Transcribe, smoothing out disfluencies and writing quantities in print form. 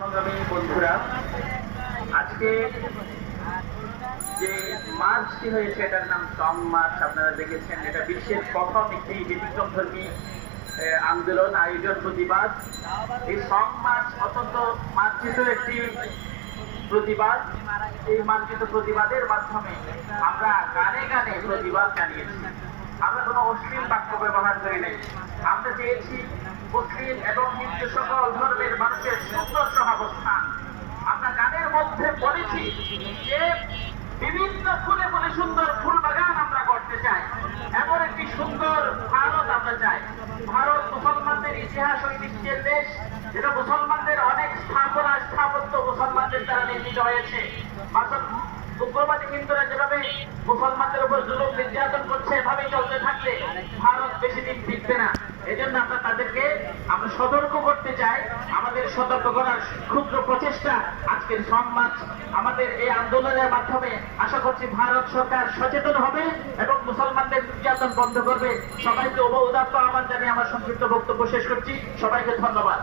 সংগ্রামী বন্ধুরা, আজকে যে মার্চটি হয়েছে এটার নাম টং মার্চ। আপনারা দেখেছেন, এটা বিশ্বের প্রথম একটি ব্যতিক্রমধর্মী আন্দোলন, আয়োজন, প্রতিবাদ। এই টং মার্চ অত্যন্ত মার্জিত একটি প্রতিবাদ। এই মার্জিত প্রতিবাদের মাধ্যমে আমরা গানে গানে প্রতিবাদ জানিয়েছি। আমরা কোনো অশ্লীল বাক্য ব্যবহার করি নাই। আমরা চেয়েছি মুসলিম এবং হিন্দু সকল ধর্মের মানুষের সুন্দর সহাবস্থান। আমরা গানের মধ্যে বলেছি যে বিভিন্ন ফুলে ফুলে সুন্দর ফুল বাগান আমরা করতে চাই, এমন একটি সুন্দর ভারত আমরা চাই। ভারত মুসলমানদের ইতিহাস ঐতিহ্যের দেশ, যেটা মুসলমানদের অনেক স্থাপত্য মুসলমানদের দ্বারা নির্মিত হয়েছে। উগ্রবাদী হিন্দুরা যেভাবে মুসলমানদের উপর জুলুম নির্যাতন করছে, এভাবেই চলতে থাকলে ভারত বেশি দিন টিকবে না। এজন্য তাদেরকে আমরা সতর্ক করতে চাই। আমাদের সতর্ক করার ক্ষুদ্র প্রচেষ্টা আজকের সংবাদ, আমাদের এই আন্দোলনের মাধ্যমে আশা করছি ভারত সরকার সচেতন হবে এবং মুসলমানদের নির্যাতন বন্ধ করবে। সবাইকে উদাত্ত আহ্বান জানিয়ে আমার সংক্ষিপ্ত বক্তব্য শেষ করছি। সবাইকে ধন্যবাদ।